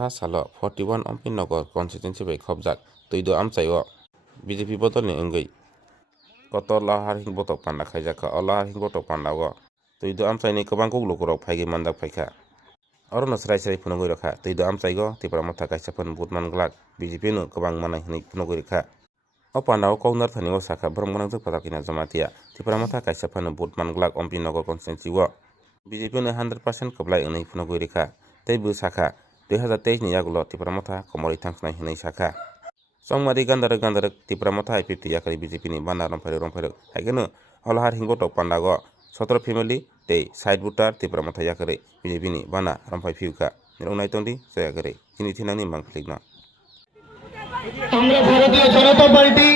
First salo 41 Ampin Nogor constituency by Khobjak Tuido Amchaio BJP botolni wngwi kotor lahar hing botok panda khaijaka o lahar hing botok pandago tuido amchaini kwbang kuklukurok phaigi mandak phaikha orono srai phunugui rokha tuido amchaigo tipramotha kaisa phun butman glak BJP no kwbang manai hini phunugui rokha o pandao kongnar thani o saka brom ganang patakina jamatia tipramotha kaisa phun butman glak Ampin Nogor constituency o BJP no 100% koblai wnei phunugui rokha tei bu saka 2023 ni yagulo tipramotha komori thangsnai hinai saka Songmari gandarek tipramotha I50 yakari BJP ni bana romphai haikeno olahar hingbo tok pandago 17 family tei side voter tipramotha yakari BJP ni bana romphai phiuka nirungnai tondi sayakari chini thinani mangklikno আমরা ভারতীয় জনতা party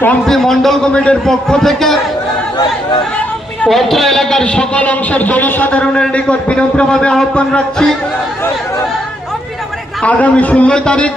Pompi Mondal কমিটির পক্ষ থেকে অত্র এলাকার সকল অংশের জনসাধারণের নিকট বিনম্রভাবে আহ্বান রাখছি আগামী 16 তারিখ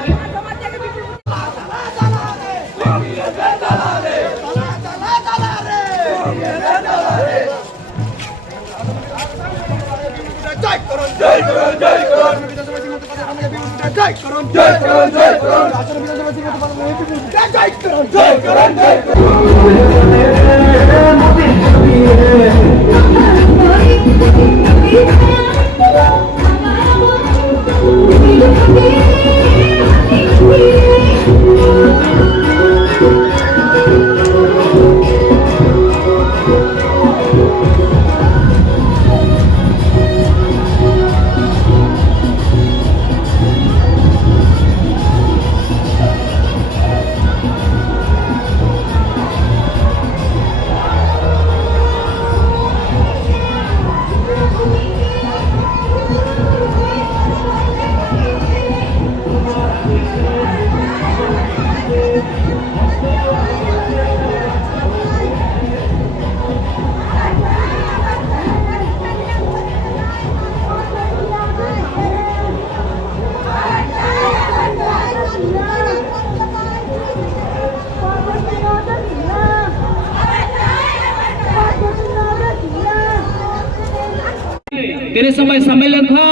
तेरे समय सम्मेलन था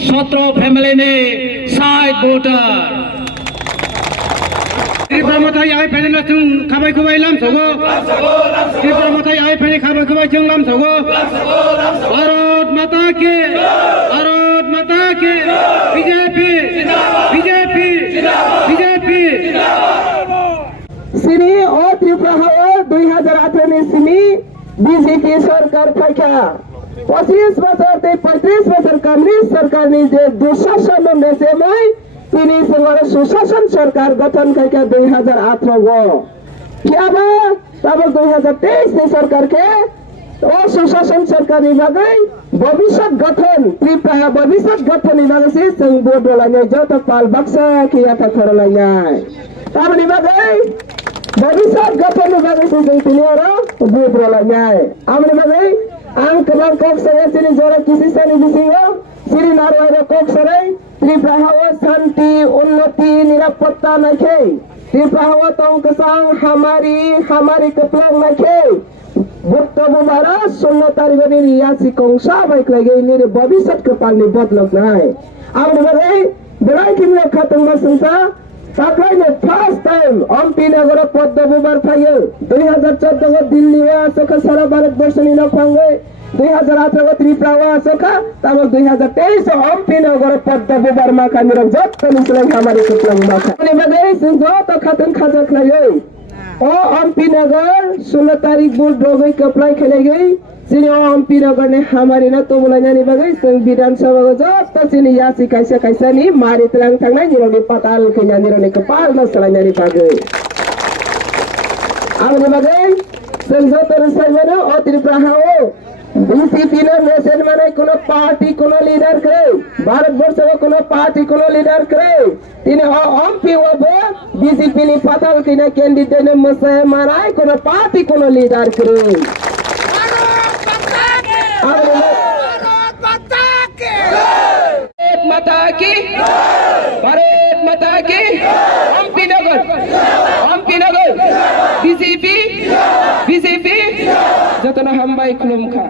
17 फैमिली ने साइड वोटर त्रिपुरामथाई आइ फैने न जों खाबाय खुबाय लाम सगो त्रिपुरामथाई आइ फैने खाबाय खुबाय जों लाम सगो भारत माता के बीजेपी सिनी ओ त्रिपुरा हो 2018 नि सिनी बीजेपी सरकार फाइखा 25 बছর থেকে 35 বছর কংগ্রেস সরকার নিজে দুঃশাসন মেসেমাই তিনি সঙ্গে সুশাসন সরকার গঠন করে 2018 গো কিয়াবা তবে 2023 নি সরকারকে ও সুশাসন সরকার নিভাগে ভবিষ্যৎ গঠন ত্রিপুরা ভবিষ্যৎ গঠন নিভাগে সং বোর্ড লাগাই যত পাল বাক্সা কিয়াটা থরা লাগাই তবে নিভাগে ভবিষ্যৎ গঠন নিভাগে সং তিনি ওরা বোর্ড লাগাই আমরা নিভাগে ang kabang kok saya sini jora kisi sani bisingo sini narwara kok sarai Tripura hawa santi unnati nirapatta naikhe Tripura hawa tong kesang hamari keplang naikhe Buktabu mara 16 तारिख ni riasi kongsa baik lagi ini bhabishyat kepal ni bodlok nai ang dibagai berai kimna khatang masungsa Sakai ne first time Ampin Nogor Padma Bubar Phayel 2014 को दिल्ली वा सका सारा भारत वर्ष नि नफांगे 2018 को त्रिपुरा वा सका तब 2023 Ampin Nogor Padma Bubar मा कानिरक जत निसलं हमारे कुतलं मा ने बगे सिंजो तो खतन खजक लगे ओ Ampin Nogor 16 तारीख बोल डोगई कपलाई खेले गई सिनी Ampin Nogor ने हमारे न तो बोला जानी बगे संविधान सभा को जत सिनी यासी कैसा नि मारी तरंग थांगनाय निरनि पताल के निरनि कपाल न सलायनारि पागे आंनि बगे संजो तर साइमनो ओ त्रिपुरा हाओ बीजेपी ने मेसेज माने कोनो पार्टी कोनो लीडर करे भारत वर्ष को कोनो पार्टी कोनो लीडर करे तिने एमपी ओबे बीजेपी नि पताल के कैंडिडेट ने मसे माराय कोनो पार्टी कोनो लीडर करे भारत माता की Ampin Nogor BJP जतना हम बाई खुलुमखा